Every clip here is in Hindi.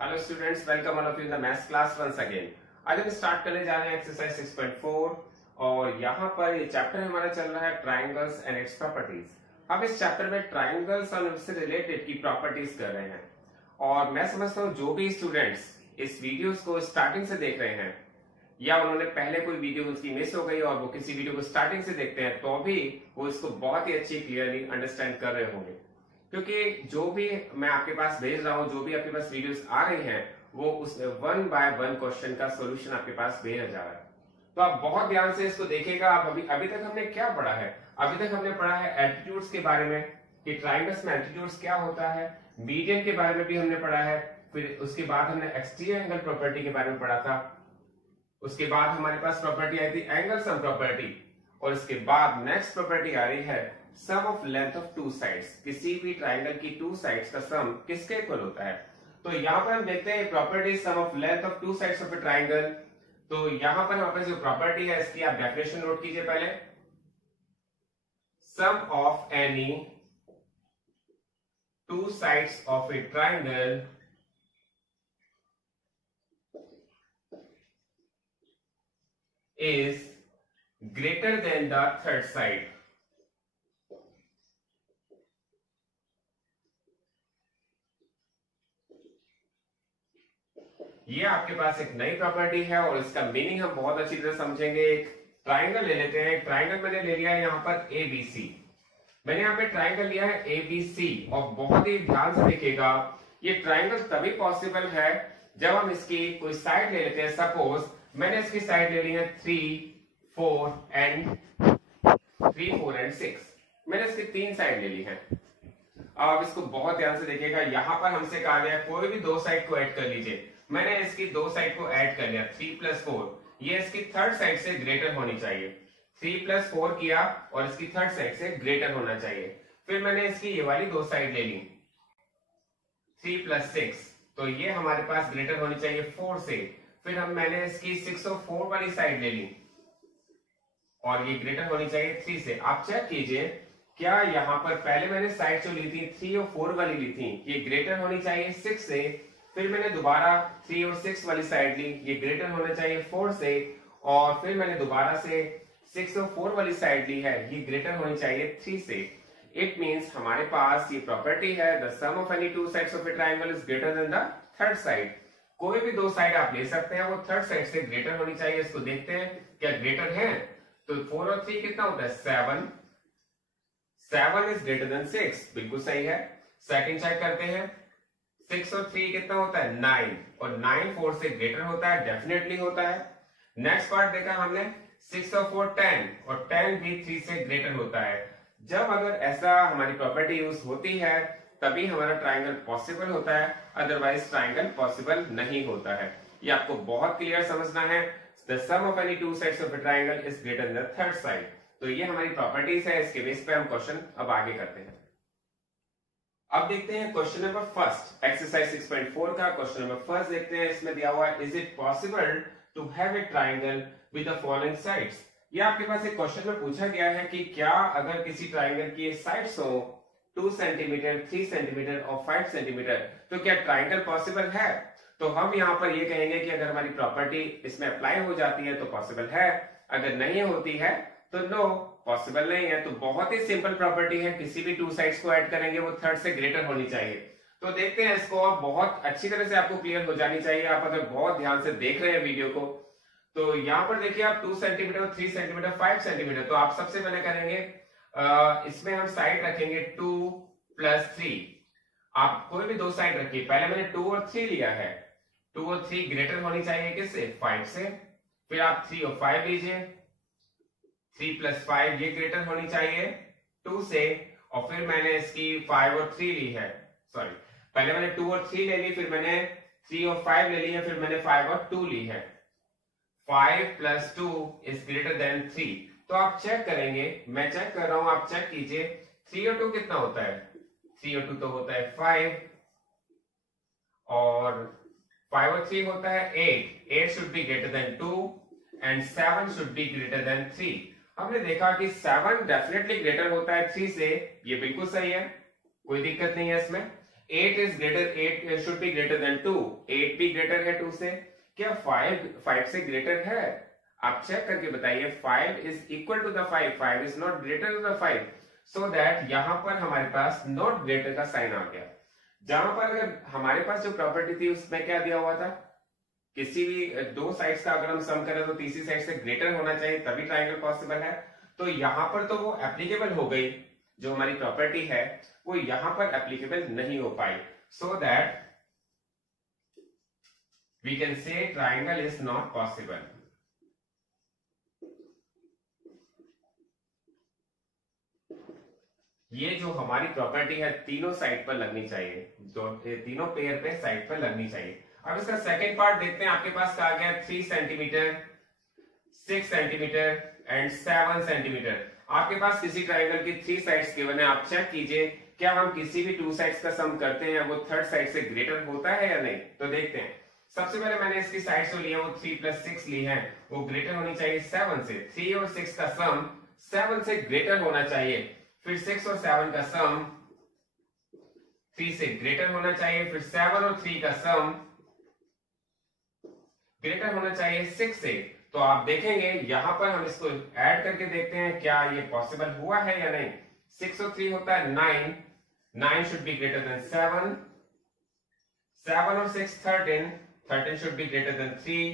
Hello students, welcome all of you in the maths class once again. आज हम स्टार्ट करने जा रहे हैं एक्सरसाइज 6.4 और यहाँ पर ये चैप्टर हमारा चल रहा है ट्राइंगल्स एंड इट्स प्रॉपर्टीज। हम इस चैप्टर में ट्राइंगल्स और उनसे रिलेटेड की प्रॉपर्टीज कर रहे हैं और मैं समझता हूँ जो भी स्टूडेंट्स इस वीडियोस को स्टार्टिंग से देख रहे हैं या उन्होंने पहले कोई वीडियो उनकी मिस हो गई और वो किसी वीडियो को स्टार्टिंग से देखते हैं तो भी वो इसको बहुत ही अच्छी क्लियरली अंडरस्टैंड कर रहे होंगे, क्योंकि जो भी मैं आपके पास भेज रहा हूं, जो भी आपके पास वीडियोस आ रही हैं, वो उसमें 1 बाय 1 क्वेश्चन का सॉल्यूशन आपके पास भेजा जा रहा है। तो आप बहुत ध्यान से इसको देखिएगा। आप अभी तक हमने क्या पढ़ा है? अभी तक हमने पढ़ा है एल्टीट्यूड्स के बारे में कि ट्राइंगल्स में एल्टीट्यूड्स क्या होता है, मीडियन के बारे में भी हमने पढ़ा है, फिर उसके बाद हमने एक्सटीरियर एंगल प्रॉपर्टी के बारे में पढ़ा था, उसके बाद हमारे पास प्रॉपर्टी आई थी एंगल सम प्रॉपर्टी, और इसके बाद नेक्स्ट प्रॉपर्टी आ रही है sum of length of two sides. किसी भी ट्राइंगल की टू साइड्स का सम किसके इक्वल होता है? तो यहाँ पर हम देखते हैं property sum of length of two sides of a triangle. तो यहाँ पर हमारे पास जो प्रॉपर्टी है इसकी आप डेफिनेशन नोट कीजिए पहले। Sum of any two sides of a triangle is greater than the third side. ये आपके पास एक नई प्रॉपर्टी है और इसका मीनिंग हम बहुत अच्छी तरह समझेंगे। एक ट्राइंगल ले लेते हैं। एक ट्राइंगल मैंने ले लिया है यहाँ पर ABC। मैंने यहाँ पे ट्राइंगल लिया है ABC और बहुत ही ध्यान से देखिएगा, ये ट्राइंगल तभी पॉसिबल है जब हम इसकी कोई साइड ले लेते हैं। सपोज मैंने इसकी साइड ले ली है 3, 4 एंड 6। मैंने इसकी 3 साइड ले ली है। अब इसको बहुत ध्यान से देखिएगा। यहां पर हमसे कहा गया कोई भी दो साइड को ऐड कर लीजिए। मैंने इसकी दो साइड को ऐड कर लिया 3 + 4। ये इसकी थर्ड साइड से ग्रेटर होनी चाहिए। 3 + 4 किया और इसकी थर्ड साइड से ग्रेटर होना चाहिए। फिर मैंने इसकी ये वाली दो साइड ले ली 3 + 6, तो ये हमारे पास ग्रेटर होनी चाहिए 4 से। फिर मैंने इसकी 6 और 4 वाली साइड ले ली और ये ग्रेटर होनी चाहिए 3 से। आप चेक कीजिए क्या यहाँ पर पहले मैंने साइड जो ली थी 3 और 4 वाली ली थी, ये ग्रेटर होनी चाहिए 6 से। फिर मैंने दोबारा 3 और 6 वाली साइड ली, ये ग्रेटर होना चाहिए 4 से। और फिर मैंने दोबारा से 6 और 4 वाली साइड ली है, ये ग्रेटर होनी चाहिए 3 से। इट मींस हमारे पास ये प्रॉपर्टी है the sum of any two sides of a triangle is greater than the third side. कोई भी दो साइड आप ले सकते हैं, वो थर्ड साइड से ग्रेटर होनी चाहिए। इसको देखते हैं क्या ग्रेटर है। तो 4 और 3 कितना होता है? 7 इज ग्रेटर देन 6, बिल्कुल सही है। सेकंड चेक करते हैं 6 और 3 कितना होता है? 9, और 9 4 से ग्रेटर होता है, डेफिनेटली होता है। नेक्स्ट पार्ट देखा हमने 6 और 4 10, और 10 भी 3 से ग्रेटर होता है। जब अगर ऐसा हमारी प्रॉपर्टी यूज होती है तभी हमारा ट्राइंगल पॉसिबल होता है, अदरवाइज ट्राइंगल पॉसिबल नहीं होता है। ये आपको बहुत क्लियर समझना है। The sum of any two sides of a triangle is greater than the third side. तो ये हमारी प्रॉपर्टीज है। इसके बेस पे हम क्वेश्चन अब आगे करते हैं। अब देखते हैं क्वेश्चन नंबर फर्स्ट, एक्सरसाइज 6.4 का क्वेश्चन नंबर फर्स्ट देखते हैं। इसमें दिया हुआ है is it possible to have a triangle with the following sides. ये आपके पास एक क्वेश्चन में पूछा गया है कि क्या अगर किसी ट्राइंगल की साइड्स हो 2 सेंटीमीटर, 3 सेंटीमीटर और 5 सेंटीमीटर, तो क्या ट्राइंगल पॉसिबल है? तो हम यहाँ पर ये कहेंगे कि अगर हमारी प्रॉपर्टी इसमें अप्लाई हो जाती है तो पॉसिबल है, अगर नहीं होती है तो नो, पॉसिबल नहीं है। तो बहुत ही सिंपल प्रॉपर्टी है, किसी भी टू साइड्स को ऐड करेंगे वो थर्ड से ग्रेटर होनी चाहिए। तो देखते हैं इसको। आप बहुत अच्छी तरह से आपको क्लियर हो जानी चाहिए, आप अगर बहुत ध्यान से देख रहे हैं वीडियो को। तो यहाँ पर देखिए आप 2 सेंटीमीटर, 3 सेंटीमीटर, 5 सेंटीमीटर। तो आप सबसे पहले करेंगे इसमें हम साइड रखेंगे 2 + 3। आप कोई भी दो साइड रखिए। पहले मैंने 2 और 3 लिया है, 2 और 3 ग्रेटर होनी चाहिए किससे? 5 से। फिर आप 3 और 5 लीजिए, 3 + 5 ये ग्रेटर होनी चाहिए 2 से। और फिर मैंने इसकी 5 और 3 ली है, सॉरी पहले मैंने 2 और 3 ले ली, फिर मैंने 3 और 5 ले ली है, फिर मैंने 5 और 2 ली है। 5 + 2 इज ग्रेटर देन 3। तो आप चेक करेंगे, मैं चेक कर रहा हूं, आप चेक कीजिए 3 और 2 कितना होता है? 3 और 2 तो होता है 5, और 5 और 3 होता है 8। 8 should be greater than 2 and 7 should be greater than 3। हमने देखा कि 7 डेफिनेटली ग्रेटर होता है 3 से, ये बिल्कुल सही है, कोई दिक्कत नहीं है इसमें। 8 is greater, 8 should be greater than 2, 8 भी ग्रेटर है 2 से। क्या 5 से ग्रेटर है? आप चेक करके बताइए। 5 is equal to the 5, 5 is not greater to the 5, so that यहां पर हमारे पास नॉट ग्रेटर का साइन आ गया। जहां पर अगर हमारे पास जो प्रॉपर्टी थी उसमें क्या दिया हुआ था, किसी भी दो साइड्स का अगर हम सम करें तो तीसरी साइड से ग्रेटर होना चाहिए तभी ट्राइंगल पॉसिबल है। तो यहां पर तो वो एप्लीकेबल हो गई, जो हमारी प्रॉपर्टी है वो यहां पर एप्लीकेबल नहीं हो पाई, so that we can say triangle is not possible. ये जो हमारी प्रॉपर्टी है तीनों साइड पर लगनी चाहिए, जो तीनों पेयर पे साइड पर लगनी चाहिए। अब इसका सेकंड पार्ट देखते हैं। आपके पास कहा गया 3 सेंटीमीटर, 6 सेंटीमीटर एंड 7 सेंटीमीटर। आपके पास किसी ट्राइंगल की 3 साइड्स गिवन है। आप चेक कीजिए क्या हम किसी भी 2 साइड्स का सम करते हैं वो थर्ड साइड से ग्रेटर होता है या नहीं। तो देखते हैं। सबसे पहले मैंने इसकी साइड जो ली है वो 3 + 6 ली है, वो ग्रेटर होनी चाहिए 7 से। 3 और 6 का सम 7 से ग्रेटर होना चाहिए। फिर 6 और 7 का सम 3 से ग्रेटर होना चाहिए। फिर 7 और 3 का सम ग्रेटर होना चाहिए 6 से। तो आप देखेंगे यहां पर हम इसको ऐड करके देखते हैं क्या ये पॉसिबल हुआ है या नहीं। 6 और 3 होता है 9, 9 शुड बी ग्रेटर देन 7, 7 और 6 13, 13 शुड बी ग्रेटर देन 3,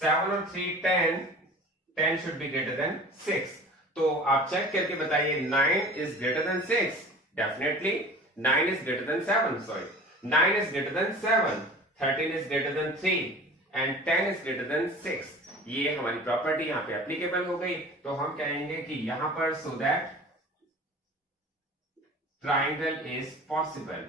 7 और 3 10, 10 शुड बी ग्रेटर देन 6। तो आप चेक करके बताइए 9 is greater then 6, definitely 9 is greater then 7, sorry 9 is greater then 7, 13 is greater than 3 and 10 is greater than 6। ये हमारी प्रॉपर्टी यहाँ पे एप्लीकेबल हो गई। तो हम कहेंगे कि यहां पर so that triangle is possible,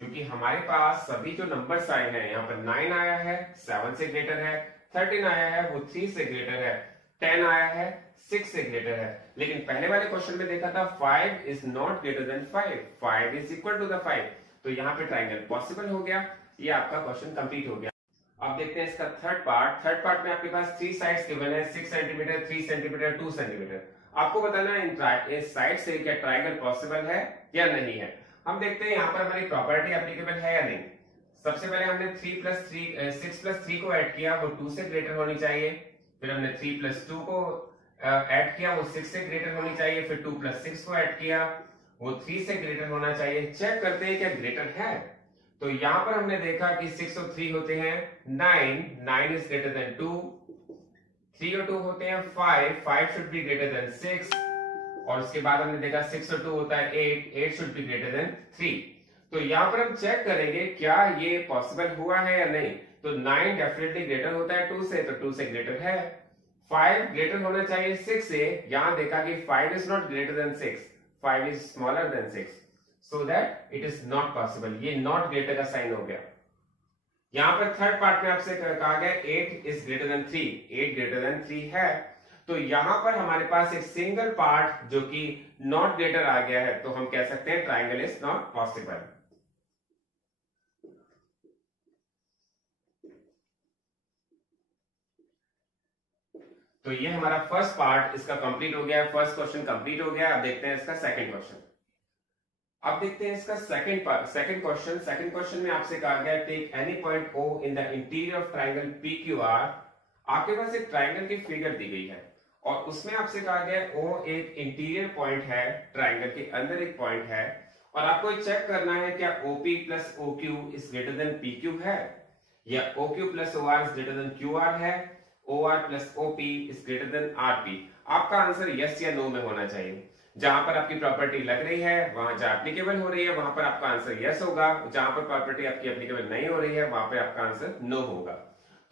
क्योंकि हमारे पास सभी जो नंबर्स आए हैं यहाँ पर 9 आया है 7 से ग्रेटर है, 13 आया है वो 3 से ग्रेटर है, 10 आया है 6 से ग्रेटर है। लेकिन पहले वाले क्वेश्चन में देखा था 5 is not greater than 5, 5 is equal to the 5। तो यहाँ पे ट्राइंगल पॉसिबल हो गया। ये आपका क्वेश्चन कंप्लीट हो गया। अब देखते हैं इसका थर्ड पार्ट। थर्ड पार्ट में आपके पास 3 साइड्स गिवन है, 6 सेंटीमीटर, 3 सेंटीमीटर, 2 सेंटीमीटर। आपको बताना है इस साइड से क्या ट्राइंगल पॉसिबल है या नहीं है। हम देखते हैं यहाँ पर हमारी प्रॉपर्टी एप्लीकेबल है या नहीं। सबसे पहले हमने 6 + 3 को ऐड किया, वो 2 से ग्रेटर होनी चाहिए। फिर हमने 3 + 2 को ऐड किया, वो 6 से ग्रेटर होनी चाहिए। फिर 2 + 6 को ऐड किया, वो 3 से ग्रेटर होना चाहिए। चेक करते हैं क्या ग्रेटर है। तो यहां पर हमने देखा कि 6 और 3 होते हैं 9, 9 इज ग्रेटर देन 2, 3 और 2 होते हैं 5, 5 शुड बी ग्रेटर देन 6, और उसके बाद हमने देखा 6 और 2 होता है 8, 8 शुड बी ग्रेटर देन 3। तो यहां पर हम चेक करेंगे क्या ये पॉसिबल हुआ है या नहीं। तो 9 डेफिनेटली ग्रेटर होता है 2 से, तो 2 से ग्रेटर है। 5 ग्रेटर होना चाहिए 6 से। यहां देखा कि 5 is not greater then 6, 5 is smaller than 6, so that it is not possible. ये नॉट ग्रेटर का साइन हो गया। यहां पर थर्ड पार्ट में आपसे कहा गया 8 is greater then 3, 8 greater than 3 है। तो यहां पर हमारे पास एक सिंगल पार्ट जो कि नॉट ग्रेटर आ गया है, तो हम कह सकते हैं ट्राइंगल इज नॉट पॉसिबल। तो ये हमारा फर्स्ट पार्ट इसका कंप्लीट हो गया, फर्स्ट क्वेश्चन कंप्लीट हो गया। अब देखते हैं इसका सेकंड क्वेश्चन। अब देखते हैं इसका सेकंड क्वेश्चन। सेकंड क्वेश्चन में आपसे कहा गया take any point O in the interior of triangle PQR। आपके पास एक ट्राइंगल की फिगर दी गई है और उसमें आपसे कहा गया O एक इंटीरियर पॉइंट है, ट्राइंगल के अंदर एक पॉइंट है, और आपको चेक करना है क्या OP + OQ is greater then PQ है, या OQ + OR is greater then QR है, OR + OP is greater than RP। आपका आंसर यस या नो में होना चाहिए। जहां पर आपकी प्रॉपर्टी लग रही है, वहां जहां एप्लीकेबल हो रही है, वहां पर आपका आंसर यस होगा। जहां पर प्रॉपर्टी आपकी एप्लीकेबल नहीं हो रही है, वहां पे आपका आंसर नो होगा।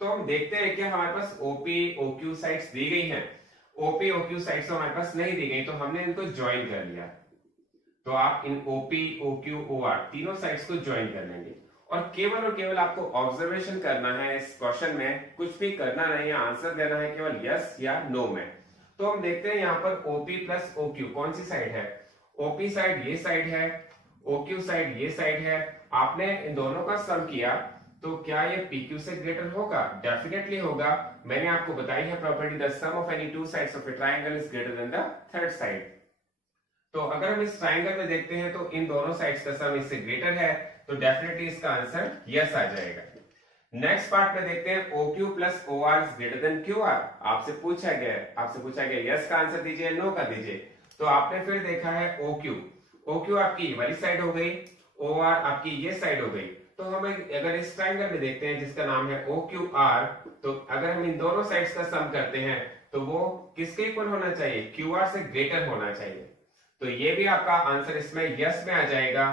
तो हम देखते हैं कि हमारे पास OP OQ साइड्स दी गई हैं। OP OQ साइड्स तो हमारे पास नहीं दी गई, तो हमने इनको ज्वाइन कर लिया। तो आप इन OP OQ OR तीनों साइड्स को ज्वाइन कर लेंगे, और केवल आपको ऑब्जर्वेशन करना है। इस क्वेश्चन में कुछ भी करना नहीं है, आंसर देना है केवल यस या नो में। तो हम देखते हैं यहाँ पर OP + OQ कौन सी साइड है। OP साइड ये साइड है, OQ साइड ये साइड है। आपने इन दोनों का सम किया, तो क्या ये PQ से ग्रेटर होगा? डेफिनेटली होगा। मैंने आपको बताई है property the sum of any two sides of a triangle is greater than the third side. तो अगर हम इस ट्राइंगल में देखते हैं तो इन दोनों साइड्स का सम इससे ग्रेटर है, तो डेफिनेटली इसका आंसर यस आ जाएगा। नेक्स्ट पार्ट में देखते हैं OQ plus OR is greater then QR। आपसे पूछा गया यस का आंसर दीजिए, नो का दीजिए। तो आपने फिर देखा है OQ आपकी ये वाली साइड हो गई, OR आपकी ये साइड हो गई। तो हम अगर इस ट्राइंगल में देखते हैं जिसका नाम है OQR, तो अगर हम इन दोनों साइड्स का सम करते हैं तो वो किसके इक्वल होना चाहिए, QR से ग्रेटर होना चाहिए। तो ये भी आपका आंसर इसमें यस में आ जाएगा,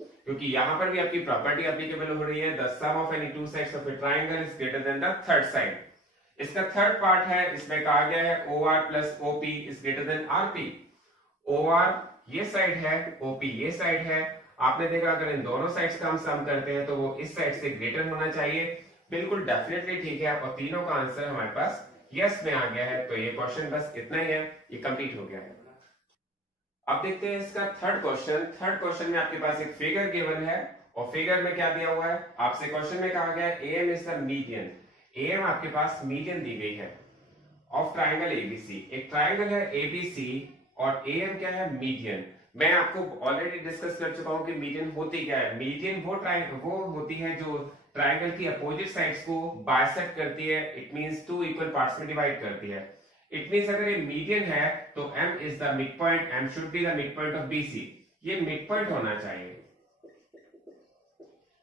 क्योंकि यहां पर भी आपकी प्रॉपर्टी एप्लीकेबल हो रही है, the sum of any two sides of a triangle is greater than the third side. इसका थर्ड पार्ट है, इसमें कहा गया है OR plus OP is greater than RP। OR ये साइड है, OP ये साइड है। आपने देखा अगर इन दोनों साइड्स का हम सम करते हैं तो वो इस साइड से ग्रेटर होना चाहिए। बिल्कुल डेफिनेटली ठीक है, और तीनों का आंसर हमारे पास यस में आ गया है। तो ये क्वेश्चन बस इतना ही है, ये कंप्लीट हो गया है। अब देखते हैं इसका थर्ड क्वेश्चन में आपके पास एक फिगर गिवन है, और फिगर में क्या दिया हुआ है, आपसे क्वेश्चन में कहा गया है AM is the median. AM आपके पास मीडियन दी गई है ऑफ ट्राइंगल ABC। एक ट्राइंगल है ABC और AM क्या है, मीडियन। मैं आपको ऑलरेडी डिस्कस कर चुका हूं कि मीडियन होती क्या है। मीडियन वो होती है जो ट्राइंगल की अपोजिट साइड्स को बाइसेक्ट करती है, it means two equal parts में डिवाइड करती है। इट मींस अगर ये मीडियन है तो M is the mid point, M should be the mid point of BC। ये मिड पॉइंट होना चाहिए,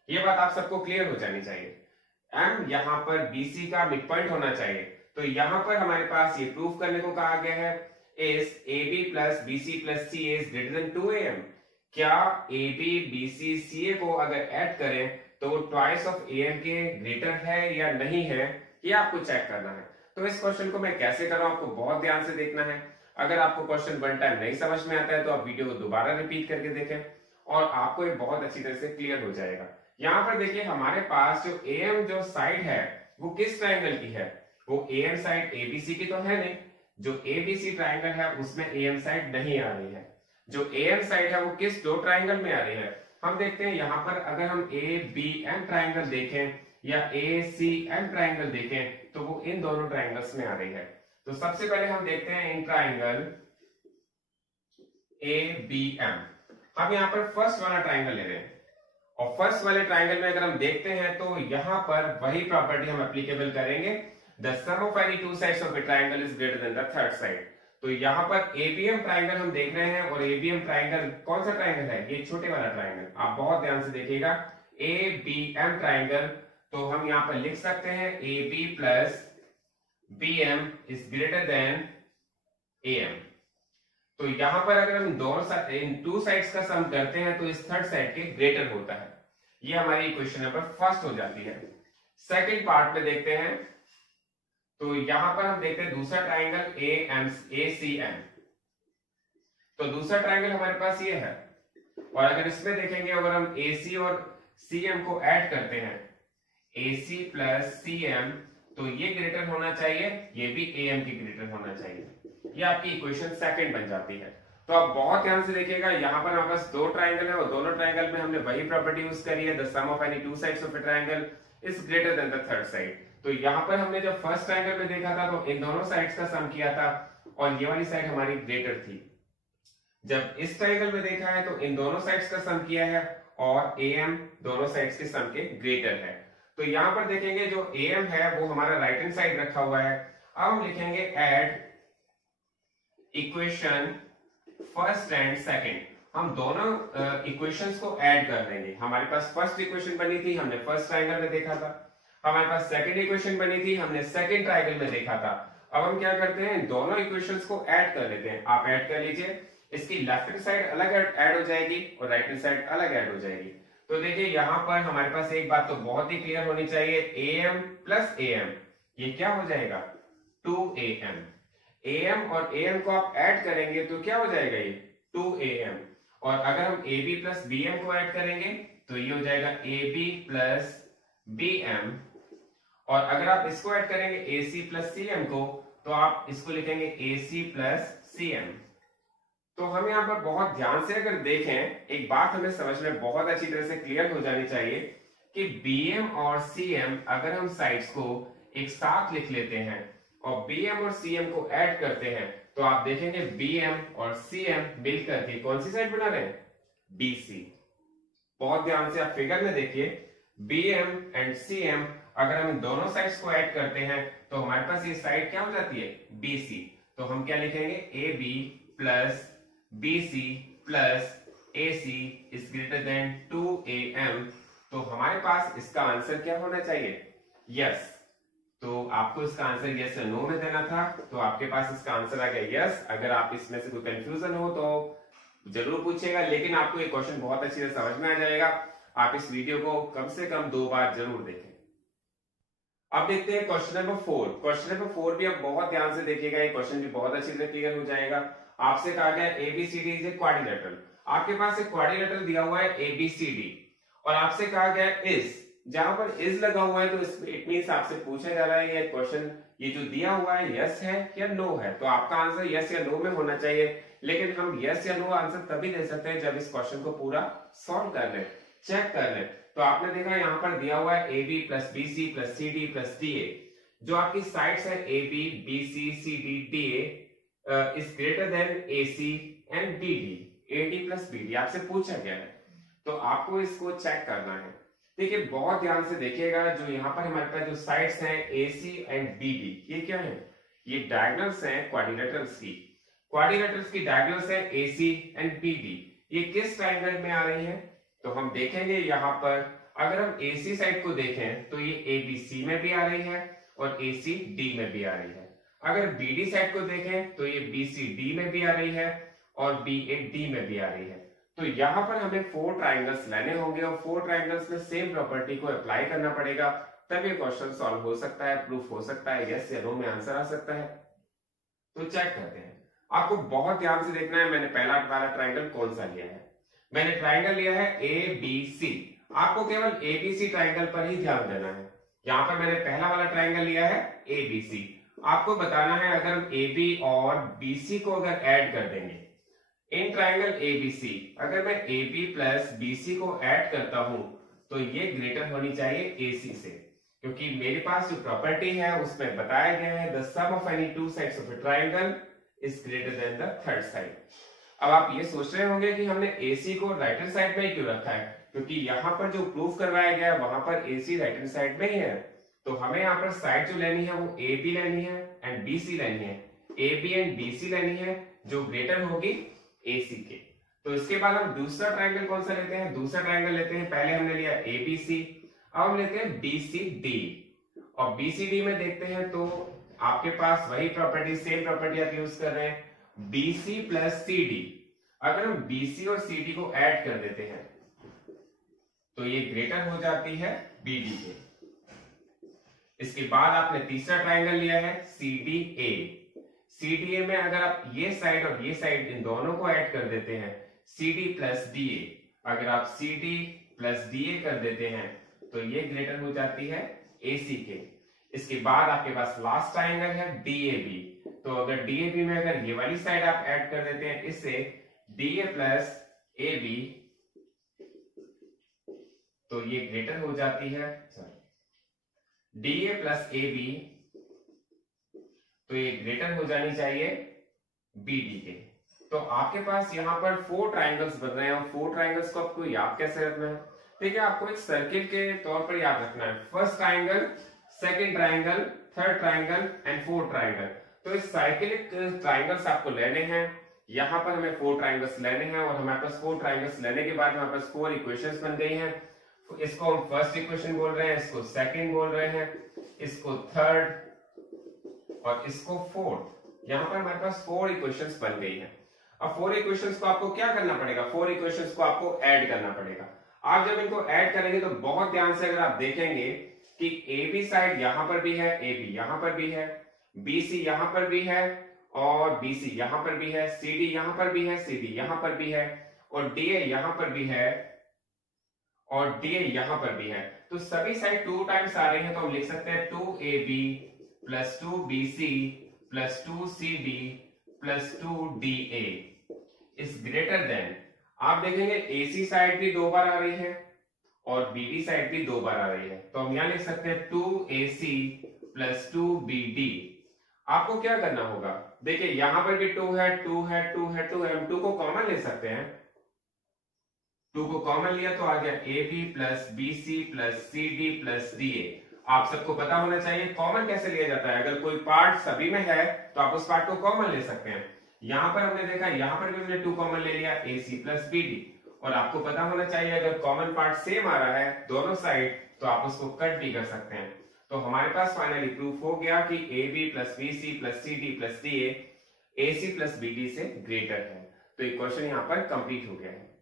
ये बात आप सबको क्लियर हो जानी चाहिए। M यहां पर BC का मिड पॉइंट होना चाहिए। तो यहां पर हमारे पास ये प्रूफ करने को कहा गया है, is AB plus BC plus CA is greater than 2AM। क्या AB BC CA को अगर ऐड करें तो वो ट्वाइस ऑफ AM के ग्रेटर है या नहीं है, ये आपको चेक करना है। तो इस क्वेश्चन को मैं कैसे कर रहा हूं, आपको बहुत ध्यान से देखना है। अगर आपको क्वेश्चन वन टाइम नहीं समझ में आता है तो आप वीडियो को दोबारा रिपीट करके देखें और आपको ये बहुत अच्छी तरह से क्लियर हो जाएगा। यहाँ पर देखिए हमारे पास जो AM जो साइड है वो किस ट्राइंगल की है, वो AM साइड ABC की तो है नहीं। जो ABC ट्राइंगल है उसमें AM साइड नहीं आ रही है। जो AM साइड है वो किस दो ट्राइंगल में आ रही है, हम देखते हैं। यहाँ पर अगर हम ABM ट्राइंगल देखें या ACM ट्राइंगल देखें तो वो इन दोनों ट्राइंगल्स में आ रही है। तो सबसे पहले हम देखते हैं इन ट्राइंगल ABM। हम यहाँ पर फर्स्ट वाला ट्राइंगल ले रहे हैं, और फर्स्ट वाले ट्राइंगल में अगर हम देखते हैं तो यहाँ पर वही प्रॉपर्टी हम एप्लीकेबल करेंगे, the sum of any two sides of a triangle is greater than the third side. तो यहाँ पर ABM ट्राइंगल हम देख रहे हैं, और ABM ट्राइंगल कौन सा ट्राइंगल है, ये छोटे वाला ट्राइंगल। आप बहुत ध्यान से देखिएगा, ABM ट्राइंगल। तो हम यहाँ पर लिख सकते हैं AB plus BM is greater then AM। तो यहाँ पर अगर हम दोनों इन टू साइड्स का सम करते हैं तो इस थर्ड साइड के ग्रेटर होता है। ये हमारी इक्वेशन नंबर फर्स्ट हो जाती है। सेकंड पार्ट में देखते हैं, तो यहां पर हम देखते हैं दूसरा ट्राइंगल ACM। तो दूसरा ट्राइंगल हमारे पास ये है, और अगर इसमें देखेंगे अगर हम AC और CM को ऐड करते हैं, AC प्लस CM, तो ये ग्रेटर होना चाहिए, ये भी AM की ग्रेटर होना चाहिए। ये आपकी इक्वेशन सेकंड बन जाती है। तो आप बहुत ध्यान से देखिएगा, यहाँ पर हमारे पास दो ट्राइंगल है और दोनों ट्राइंगल में हमने वही प्रॉपर्टी यूज करी है, the sum of any two sides of a triangle is greater than the third side. तो यहाँ पर हमने जब फर्स्ट ट्राइंगल में देखा था तो इन दोनों साइड्स का सम किया था और ये वाली साइड हमारी ग्रेटर थी। जब इस ट्राइंगल में देखा है तो इन दोनों साइड्स का सम किया है और AM दोनों साइड्स के सम के ग्रेटर है। तो यहाँ पर देखेंगे जो AM है वो हमारा राइट हैंड साइड रखा हुआ है। अब हम लिखेंगे add equation first and second. हम दोनों इक्वेशंस को ऐड कर देंगे। हमारे पास फर्स्ट इक्वेशन बनी थी, हमने फर्स्ट ट्राइंगल में देखा था। हमारे पास सेकंड इक्वेशन बनी थी, हमने सेकंड ट्राइंगल में देखा था। अब हम क्या करते हैं, दोनों इक्वेशंस को ऐड कर लेते हैं। आप ऐड कर लीजिए, इसकी लेफ्ट हैंड साइड अलग ऐड हो जाएगी और राइट हैंड साइड अलग ऐड हो जाएगी। तो देखिए यहाँ पर हमारे पास एक बात तो बहुत ही क्लियर होनी चाहिए, AM प्लस AM ये क्या हो जाएगा 2AM। AM और AM को आप ऐड करेंगे तो क्या हो जाएगा ये 2AM। और अगर हम AB प्लस BM को ऐड करेंगे तो ये हो जाएगा AB प्लस BM। और अगर आप इसको ऐड करेंगे AC प्लस CM को तो आप इसको लिखेंगे AC प्लस CM। तो हम यहाँ पर बहुत ध्यान से अगर देखें, एक बात हमें समझ में बहुत अच्छी तरह से क्लियर हो जानी चाहिए कि BM और CM अगर हम साइड्स को एक साथ लिख लेते हैं और BM और CM को ऐड करते हैं तो आप देखेंगे BM और CM मिलकर के कौन सी साइड बना रहे हैं, BC। बहुत ध्यान से आप फिगर में देखिए, BM एंड CM अगर हम दोनों साइड्स को ऐड करते हैं तो हमारे पास ये साइड क्या हो जाती है, BC। तो हम क्या लिखेंगे, AB plus BC plus AC is greater then 2AM। तो हमारे पास इसका आंसर क्या होना चाहिए, यस। तो आपको इसका आंसर यस या नो में देना था, तो आपके पास इसका आंसर आ गया यस। अगर आप इसमें से कोई कंफ्यूजन हो तो जरूर पूछेगा, लेकिन आपको ये क्वेश्चन बहुत अच्छी तरह समझ में आ जाएगा। आप इस वीडियो को कम से कम 2 बार जरूर देखें। अब देखते हैं क्वेश्चन नंबर 4। क्वेश्चन नंबर 4 भी आप बहुत ध्यान से देखिएगा, ये क्वेश्चन भी बहुत अच्छी तरह क्लियर हो जाएगा। आपसे कहा गया ABCD इज ए क्वाड्रिलेटरल। आपके पास एक क्वाड्रिलेटरल दिया हुआ है ABCD और आपसे कहा गया इज, जहां पर इज लगा हुआ है तो इट मींस आपसे पूछा जा रहा है ये क्वेश्चन, ये जो दिया हुआ है यस है या नो है। तो आपका आंसर यस या नो में होना चाहिए, लेकिन हम यस या नो आंसर तभी दे सकते हैं जब इस क्वेश्चन को पूरा सॉल्व कर ले, चेक कर ले। तो आपने देखा यहाँ पर दिया हुआ है AB plus BC plus CD plus DA। जो आपकी साइड्स है AB BC CD DA is greater then AC and BD, AD plus BD आपसे पूछा गया है, तो आपको इसको चेक करना है। देखिए बहुत ध्यान से देखिएगा, जो यहाँ पर हमारे पास जो साइड्स हैं AC एंड BD, ये क्या है, ये डायगोनल्स हैं क्वाड्रिलेटरल्स की। क्वाड्रिलेटरल्स की डायगोनल्स है AC एंड BD। ये किस ट्रायंगल में आ रही है, तो हम देखेंगे यहाँ पर अगर हम AC साइड को देखें तो ये ABC में भी आ रही है और AC D में भी आ रही है। अगर BD साइड को देखें तो ये BC D में भी आ रही है और BA D में भी आ रही है। तो यहाँ पर हमें 4 ट्राइंगल्स लेने होंगे और 4 ट्राइंगल्स में सेम प्रॉपर्टी को अप्लाई करना पड़ेगा, तब ये क्वेश्चन सॉल्व हो सकता है, प्रूफ हो सकता है, यस या नो में आंसर आ सकता है। तो चेक करते हैं। आपको बहुत ध्यान से देखना है, मैंने पहला वाला ट्राइंगल कौन सा लिया है। मैंने ट्राइंगल लिया है ABC। आपको केवल ABC ट्राइंगल पर ही ध्यान देना है। यहाँ पर मैंने पहला वाला ट्राइंगल लिया है ABC। आपको बताना है अगर हम AB और BC को अगर ऐड कर देंगे इन ट्राइंगल ABC, अगर मैं AB प्लस BC को ऐड करता हूं तो ये ग्रेटर होनी चाहिए AC से, क्योंकि मेरे पास जो प्रॉपर्टी है उसमें बताया गया है the sum of any 2 sides of a triangle is greater than the third side. अब आप ये सोच रहे होंगे कि हमने AC को राइट हैंड साइड में ही क्यों रखा है, क्योंकि यहाँ पर जो प्रूफ करवाया गया है वहां पर AC राइट हैंड साइड में ही है। तो हमें यहाँ पर साइड जो लेनी है वो AB लेनी है एंड BC लेनी है, AB एंड BC लेनी है जो ग्रेटर होगी AC के। तो इसके बाद हम दूसरा ट्राइंगल कौन सा लेते हैं, दूसरा ट्राइंगल लेते हैं। पहले हमने लिया ABC, अब हम लेते हैं BCD और BCD में देखते हैं तो आपके पास वही प्रॉपर्टी, सेम प्रॉपर्टी आप यूज कर रहे हैं, BC प्लस CD। अगर हम BC और CD को ऐड कर देते हैं तो ये ग्रेटर हो जाती है BD के। इसके बाद आपने तीसरा ट्राइंगल लिया है CDA। CDA में अगर आप ये साइड और ये साइड इन दोनों को ऐड कर देते हैं CD प्लस DA, अगर आप CD प्लस DA कर देते हैं तो ये ग्रेटर हो जाती है AC के। इसके बाद आपके पास लास्ट ट्राइंगल है DAB। तो अगर DAB में अगर ये वाली साइड आप ऐड कर देते हैं इससे DA प्लस AB, तो ये ग्रेटर हो जाती है DA प्लस AB, तो ये ग्रेटर हो जानी चाहिए BD के। तो आपके पास यहाँ पर 4 ट्राइंगल्स बन रहे हैं और 4 ट्राइंगल्स को आपको याद कैसे रखना है, ठीक है, आपको एक सर्किल के तौर पर याद रखना है। First triangle, second triangle, third triangle and fourth triangle. तो इस साइक्लिक ट्राइंगल्स आपको लेने हैं। यहाँ पर हमें 4 ट्राइंगल्स लेने हैं और हमारे पास 4 ट्राइंगल्स लेने के बाद हमारे पास 4 इक्वेशंस बन गई हैं। इसको हम फर्स्ट इक्वेशन बोल रहे हैं, इसको सेकंड बोल रहे हैं, इसको थर्ड और इसको फोर्थ। यहाँ पर हमारे पास 4 इक्वेशंस बन गई हैं। अब 4 इक्वेशंस को आपको क्या करना पड़ेगा, 4 इक्वेशंस को आपको ऐड करना पड़ेगा। आप जब इनको ऐड करेंगे तो बहुत ध्यान से अगर आप देखेंगे कि AB साइड यहां पर भी है, AB यहां पर भी है, BC यहां पर भी है और BC यहां पर भी है, CD यहां पर भी है, CD यहां पर भी है और DA यहां पर भी है और DA यहां पर भी है। तो सभी साइड 2 टाइम्स आ रही है, तो हम लिख सकते हैं 2AB plus 2BC plus 2CD plus 2DA is greater then, आप देखेंगे AC साइड भी 2 बार आ रही है और BD साइड भी 2 बार आ रही है। तो हम यहां लिख सकते हैं 2AC प्लस 2BD आपको क्या करना होगा, देखिए यहां पर भी 2 है, 2 है, 2 है, 2 है, हम 2 को कॉमन ले सकते हैं। 2 को कॉमन लिया तो आ गया A B plus B C plus C D plus D A. आप सबको पता होना चाहिए कॉमन कैसे लिया जाता है। अगर कोई पार्ट सभी में है तो आप उस पार्ट को कॉमन ले सकते हैं। यहां पर हमने देखा, यहां पर भी हमने 2 कॉमन ले लिया, ए सी प्लस बी डी। और आपको पता होना चाहिए अगर कॉमन पार्ट सेम आ रहा है दोनों साइड तो आप उसको कट भी कर सकते हैं। तो हमारे पास फाइनली प्रूफ हो गया कि A B plus B C plus C D plus D A C plus B D से ग्रेटर है। तो ये क्वेश्चन यहाँ पर कंप्लीट हो गया है।